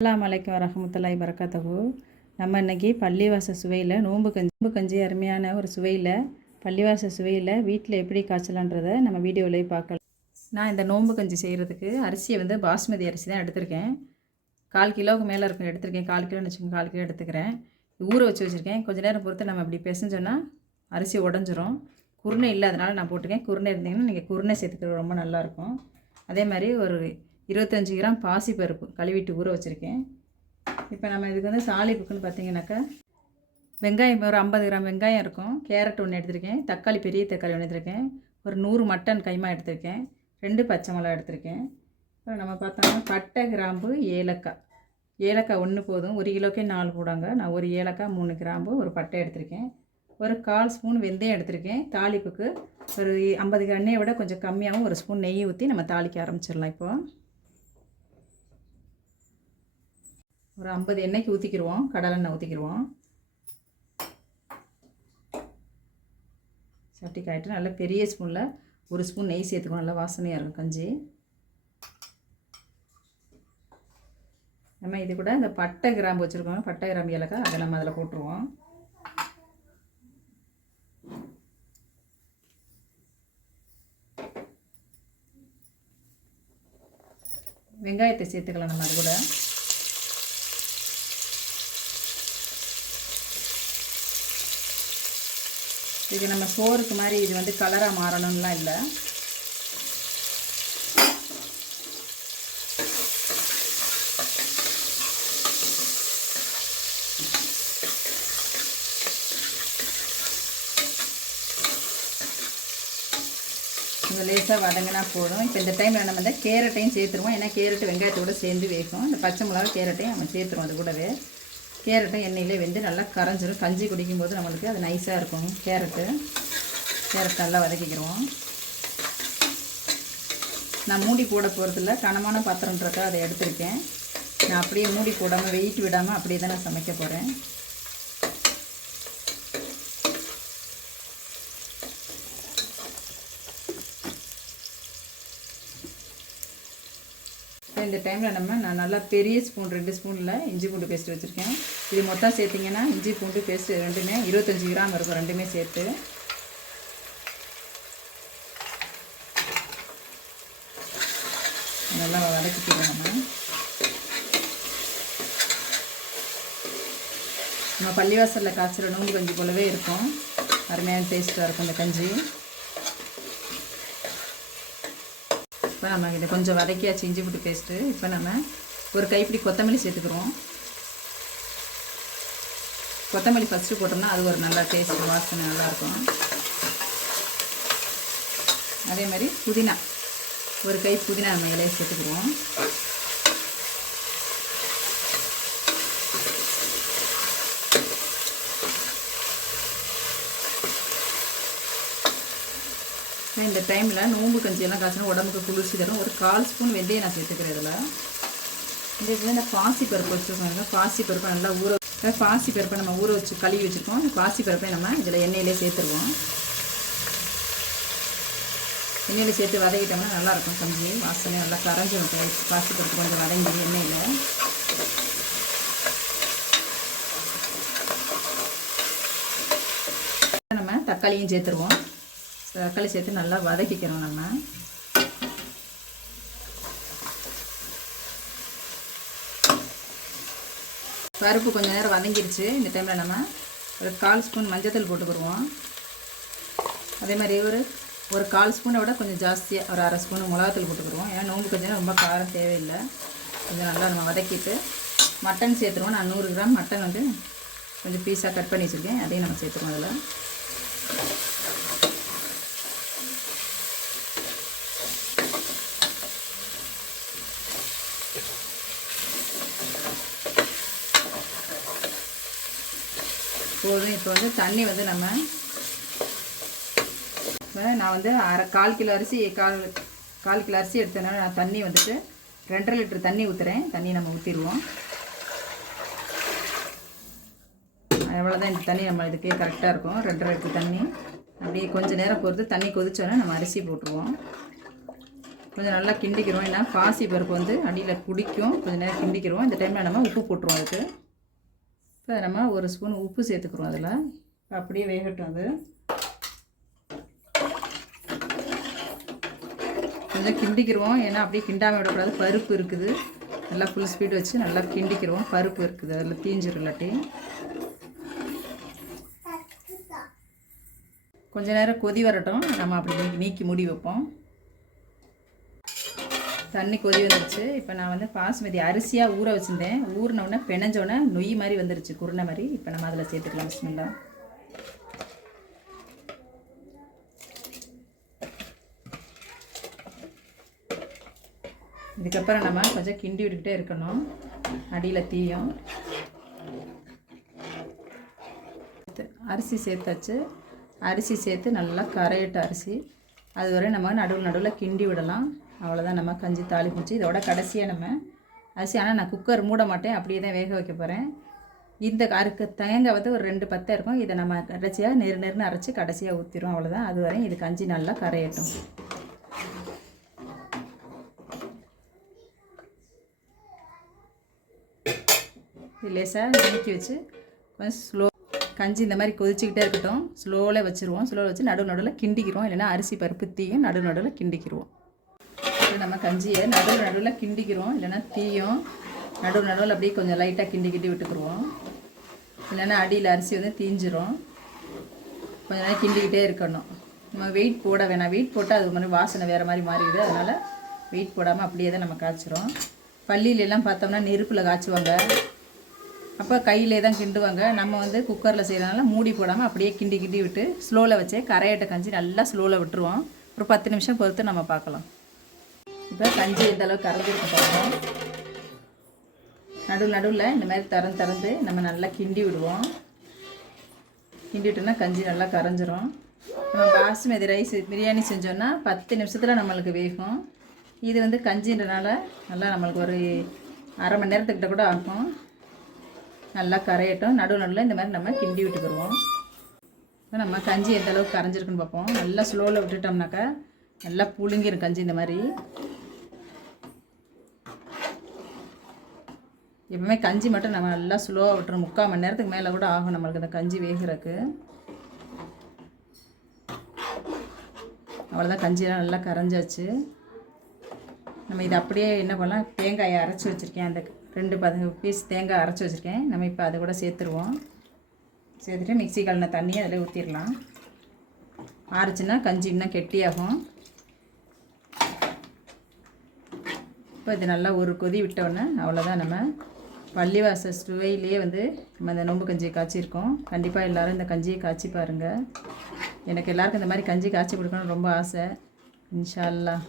அஸ்ஸலாமு அலைக்கும் வரஹ்மத்துல்லாஹி வரகாத்துஹு. நம்ம இன்றைக்கி பள்ளிவாசல் சுவையில் நோன்பு கஞ்சி அருமையான ஒரு சுவையில் பள்ளிவாசல் சுவையில் வீட்டில் எப்படி காய்ச்சலான்றதை நம்ம வீடியோவிலேயே பார்க்கலாம். நான் இந்த நோன்பு கஞ்சி செய்கிறதுக்கு அரிசியை வந்து பாஸ்மதி அரிசி தான் எடுத்திருக்கேன். 1/4 கிலோவுக்கு மேலே இருக்கும் எடுத்திருக்கேன். 1/4 கிலோன்னு வச்சுக்கோங்க, 1/4 கிலோ எடுத்துக்கிறேன். ஊற வச்சு வச்சுருக்கேன். கொஞ்சம் நேரம் பொறுத்து நம்ம இப்படி பிசைஞ்சோன்னா அரிசி உடஞ்சிரும். குருணை இல்லாதனால நான் போட்டிருக்கேன். குருணை இருந்தீங்கன்னா நீங்கள் குருணை சேர்த்துக்கிறது ரொம்ப நல்லாயிருக்கும். அதே மாதிரி ஒரு 25 கிராம் பாசிப்பருப்பு கழுவிட்டு ஊற வச்சுருக்கேன். இப்போ நம்ம இதுக்கு வந்து தாளிப்புக்குன்னு பார்த்தீங்கன்னாக்கா வெங்காயம் ஒரு 50 கிராம் வெங்காயம் இருக்கும். கேரட் ஒன்று எடுத்திருக்கேன். தக்காளி பெரிய தக்காளி ஒன்று எடுத்திருக்கேன். ஒரு 100 மட்டன் கைமா எடுத்திருக்கேன். 2 பச்சை மிளகா எடுத்திருக்கேன். அப்புறம் நம்ம பார்த்தோம்னா பட்டை, கிராம்பு, ஏலக்காய் ஒன்று போதும். 1 கிலோக்கே 4 போடாங்க. நான் ஒரு ஏலக்காய், 3 கிராம்பு, ஒரு பட்டை எடுத்திருக்கேன். ஒரு 1/4 ஸ்பூன் வெந்தயம் எடுத்திருக்கேன். தாளிப்புக்கு ஒரு 50 கிராம் எண்ணெயை விட கொஞ்சம் கம்மியாகவும் ஒரு ஸ்பூன் நெய் ஊற்றி நம்ம தாளிக்க ஆரம்பிச்சிடலாம். இப்போது ஒரு 50 எண்ணெய்க்கு ஊற்றிக்கிடுவோம். கடலெண்ணெய் ஊற்றிக்கிடுவோம். சட்டி காயிட்டு நல்லா பெரிய ஸ்பூனில் ஒரு ஸ்பூன் நெய் சேர்த்துக்குவோம். நல்லா வாசனையாக இருக்கும் கஞ்சி. நம்ம இது கூட இந்த பட்டை, கிராம்பு வச்சுருக்கோம். பட்டை, கிராம்பு, ஏலக்காய் அதை நம்ம அதில் போட்டுருவோம். வெங்காயத்தை சேர்த்துக்கலாம் நம்ம அது கூட. இது நம்ம சோறுக்கு மாதிரி இது வந்து கலராக மாறணும்லாம் இல்லை. கொஞ்சம் லேசாக வதங்கினா போதும். இப்போ இந்த டைமில் நம்ம இந்த கேரட்டையும் சேர்த்துருவோம். ஏன்னா கேரட்டு வெங்காயத்தோடு சேர்ந்து வேகும். இந்த பச்சை மிளகா கேரட்டையும் நம்ம சேர்த்துருவோம். அது கூடவே கேரட்டும் எண்ணெயிலே வெந்து நல்லா கரைஞ்சிரும். கஞ்சி குடிக்கும்போது நம்மளுக்கு அது நைஸாக இருக்கும். கேரட் நல்லா வதக்கிக்கிறோம். நான் மூடி போட போகிறதில்ல, கனமான பாத்திரன்றக்கா அதை எடுத்திருக்கேன். நான் அப்படியே மூடி போடாமல் வெயிட் விடாமல் அப்படியே தான் நான் சமைக்க போகிறேன். இந்த டைமில் நான் நல்லா பெரிய ஸ்பூன் 2 ஸ்பூனில் இஞ்சி பூண்டு பேஸ்ட் வச்சுருக்கேன். இது மொத்தம் சேர்த்திங்கன்னா இஞ்சி பூண்டு பேஸ்ட்டு ரெண்டுமே 25 கிராம் இருக்கும். ரெண்டுமே சேர்த்து நல்லா வதக்கிக்கலாம். நம்ம பள்ளிவாசலில் காய்ச்சிற நோன்பு கஞ்சி போலவே இருக்கும். அருமையான டேஸ்ட்டாக இருக்கும் இந்த கஞ்சி. இப்போ நம்ம இதை கொஞ்சம் வதக்கியாச்சு இஞ்சி பூண்டு பேஸ்ட்டு. இப்போ நம்ம ஒரு கைப்பிடி கொத்தமல்லி சேர்த்துக்கிறோம். கொத்தமல்லி ஃபஸ்ட்டு போட்டோம்னா அது ஒரு நல்ல டேஸ்ட், வாசனை நல்லாயிருக்கும். அதே மாதிரி புதினா ஒரு கை புதினா நம்ம இலையை சேர்த்துக்குவோம். இந்த டைமில் நோம்பு கஞ்சியெல்லாம் காய்ச்சினா உடம்புக்கு குளிர்ச்சி தரும். ஒரு 1/4 ஸ்பூன் வெந்தயம் நான் சேர்த்துக்கிறேன். இதில் இந்த இந்த பாசிப்பருப்பு வச்சுருக்கோம். பாசிப்பருப்பை நல்லா பாசிப்பருப்பை நம்ம ஊற வச்சு கழுவி வச்சுருக்கோம். இந்த பாசிப்பருப்பை நம்ம இதில் எண்ணெயிலே சேர்த்துருவோம். எண்ணெயில் சேர்த்து வதக்கிட்டோம்னா நல்லாயிருக்கும் கஞ்சி. வாசனை நல்லா கரைஞ்சிடும். பாசிப்பருப்பு கொஞ்சம் வதங்கி எண்ணெயில் நம்ம தக்காளியும் சேர்த்துருவோம். தக்காளி சேர்த்து நல்லா வதக்கிக்கிறோம். நம்ம பருப்பு கொஞ்சம் நேரம் வதங்கிடுச்சு. இந்த டைமில் நம்ம ஒரு 1/4 ஸ்பூன் மஞ்சத்தூள் போட்டுக்கிடுவோம். அதே மாதிரி ஒரு 1/4 ஸ்பூனை விட கொஞ்சம் ஜாஸ்தியாக ஒரு 1/2 ஸ்பூன் மிளகாத்தூள் போட்டுக்கிடுவோம். ஏன்னா நோம்பு கொஞ்சம் ரொம்ப காரம் தேவையில்லை. கொஞ்சம் நல்லா நம்ம வதக்கிட்டு மட்டன் சேர்த்துருவோம். நான் 100 கிராம் மட்டன் வந்து கொஞ்சம் பீஸாக கட் பண்ணி வச்சுருக்கேன். அதையும் நம்ம சேர்த்துருவோம். அதில் போதும். இப்போ வந்து தண்ணி வந்து நான் வந்து 1/4 கிலோ அரிசி 1/4 கிலோ அரிசி எடுத்ததுனால நான் தண்ணி வந்துட்டு 2.5 லிட்டர் தண்ணி ஊற்றுறேன். தண்ணி நம்ம ஊற்றிடுவோம். அவ்வளோதான். இந்த தண்ணி நம்ம இதுக்கே கரெக்டாக இருக்கும். 2.5 லிட்டர் தண்ணி அப்படியே கொஞ்சம் நேரம் பொறுத்து தண்ணி கொதிச்சோன்னா நம்ம அரிசி போட்டுருவோம். கொஞ்சம் நல்லா கிண்டிக்கிறோம். ஏன்னா பாசி பருப்பு வந்து அடியில் பிடிக்கும். கொஞ்சம் நேரம் கிண்டிக்கிறோம். இந்த டைமில் நம்ம உப்பு போட்டுருவோம் அதுக்கு. இப்போ நம்ம ஒரு ஸ்பூன் உப்பு சேர்த்துக்கிறோம் அதில். அப்படியே வேகட்டும் அது. கொஞ்சம் கிண்டிக்கிறோம். ஏன்னா அப்படியே கிண்டாமல் விடக்கூடாது. பருப்பு இருக்குது. நல்லா ஃபுல் ஸ்பீட் வச்சு நல்லா கிண்டிக்கிறோம். பருப்பு இருக்குது அதில் தீஞ்சிரும் இல்லாட்டி. கொஞ்ச நேரம் கொதி வரட்டும். நம்ம அப்படி நீக்கி மூடி வைப்போம். தண்ணி கொதி வந்துருச்சு. இப்போ நான் வந்து பாசுமதி அரிசியாக ஊற வச்சுருந்தேன். ஊறினோடனே பிணைஞ்சோடனே நொய் மாதிரி வந்துருச்சு, குருணை மாதிரி. இப்போ நம்ம அதில் சேர்த்துக்கலாம். பிஸ்மில்லா. இதுக்கப்புறம் நம்ம கொஞ்சம் கிண்டி விட்டுக்கிட்டே இருக்கணும். அடியில் தீயும். அரிசி சேர்த்தாச்சு. அரிசி சேர்த்து நல்லா கரையட்டும் அரிசி. அதுவரை நம்ம நடுவில் கிண்டி விடலாம். அவ்வளோதான், நம்ம கஞ்சி தாளிப்பிச்சு. இதோட கடைசியாக நம்ம அரிசி, ஆனால் நான் குக்கர் மூட மாட்டேன், அப்படியே தான் வேக வைக்க போகிறேன். இந்த தேங்காய் வந்து ஒரு 2 பத்தை இருக்கும். இதை நம்ம கடைசியாக நெருன்னு அரைச்சி கடைசியாக ஊற்றிடும். அவ்வளோதான். அதுவரை இது கஞ்சி நல்லா கரையட்டும். லேசாக நீக்கி வச்சு கொஞ்சம் ஸ்லோ கஞ்சி இந்த மாதிரி கொதிச்சுக்கிட்டே இருக்கட்டும். ஸ்லோவில் வச்சுருவோம். ஸ்லோவில் வச்சு நடுவில் கிண்டிக்கிறோம். இல்லைன்னா அரிசி பருப்பு தீயும். நடுவில் கிண்டிக்கிறோம். நம்ம கஞ்சியை நடுவில் கிண்டிக்கிறோம். இல்லைன்னா தீயும். நடுவில் அப்படியே கொஞ்சம் லைட்டாக கிண்டி விட்டுக்குருவோம். இல்லைன்னா அடியில் அரிசி வந்து தீஞ்சிரும். கொஞ்சம் நேரம் கிண்டிக்கிட்டே இருக்கணும். நம்ம வெயிட் போட வேணாம். வெயிட் போட்டால் அது மாதிரி வாசனை வேறு மாதிரி மாறிடுது. அதனால் வெயிட் போடாமல் அப்படியே தான் நம்ம காய்ச்சிரும். பள்ளியிலெல்லாம் பார்த்தோம்னா நெருப்பில் காய்ச்சுவாங்க. அப்போ கையிலே தான் கிண்டுவாங்க. நம்ம வந்து குக்கரில் செய்கிறதுனால மூடி போடாமல் அப்படியே கிண்டி விட்டு ஸ்லோவில் வச்சே கரையட்ட கஞ்சி நல்லா ஸ்லோவில் விட்டுருவோம். ஒரு 10 நிமிஷம் பொறுத்து நம்ம பார்க்கலாம். இப்போ கஞ்சி எந்த அளவுக்கு கரைஞ்சிருக்கு பாருங்கள். நடுவில் இந்த மாதிரி திறந்து நம்ம நல்லா கிண்டி விடுவோம். கிண்டி விட்டோம்னா கஞ்சி நல்லா கரைஞ்சிரும். நம்ம பாசுமதி ரைஸ் பிரியாணி செஞ்சோன்னா 10 நிமிஷத்தில் நம்மளுக்கு வேகும். இது வந்து கஞ்சின்றனால நல்லா நம்மளுக்கு ஒரு அரை மணி நேரத்துக்கிட்ட கூட ஆகும். நல்லா கரையட்டும். நடுவில் இந்த மாதிரி நம்ம கிண்டி விட்டுக்குருவோம். இப்போ நம்ம கஞ்சி எந்த அளவுக்கு கரைஞ்சிருக்குன்னு பார்ப்போம். நல்லா ஸ்லோவில் விட்டுட்டோம்னாக்கா நல்லா புழுங்கிடும் கஞ்சி. இந்த மாதிரி எப்பவுமே கஞ்சி மட்டும் நம்ம நல்லா ஸ்லோவாக விட்டுறோம். 3/4 மணி நேரத்துக்கு மேலே கூட ஆகும் நம்மளுக்கு அந்த கஞ்சி வேகிறதுக்கு. அவ்வளோதான், கஞ்சியெல்லாம் நல்லா கரைஞ்சாச்சு. நம்ம இதை அப்படியே என்ன பண்ணலாம், தேங்காயை அரைச்சி வச்சுருக்கேன். அந்த 2 பீஸ் தேங்காய் அரைச்சி வச்சுருக்கேன். நம்ம இப்போ அதை கூட சேர்த்துருவோம். சேர்த்துட்டு மிக்ஸி கலந்த தண்ணியை அதில் ஊற்றிடலாம். ஆறுச்சுன்னா கஞ்சி இன்னும் கெட்டியாகும். இப்போ இது நல்லா ஒரு கொதி விட்டோன்னே அவ்வளோதான், நம்ம பள்ளிவாச சுவையிலே வந்து நம்ம இந்த நோம்பு கஞ்சியை காய்ச்சிருக்கோம். கண்டிப்பாக எல்லோரும் இந்த கஞ்சியை காய்ச்சி பாருங்கள். எனக்கு எல்லாருக்கும் இந்த மாதிரி கஞ்சி காய்ச்சி கொடுக்கணும்னு ரொம்ப ஆசை. இன்ஷா அல்லாஹ்.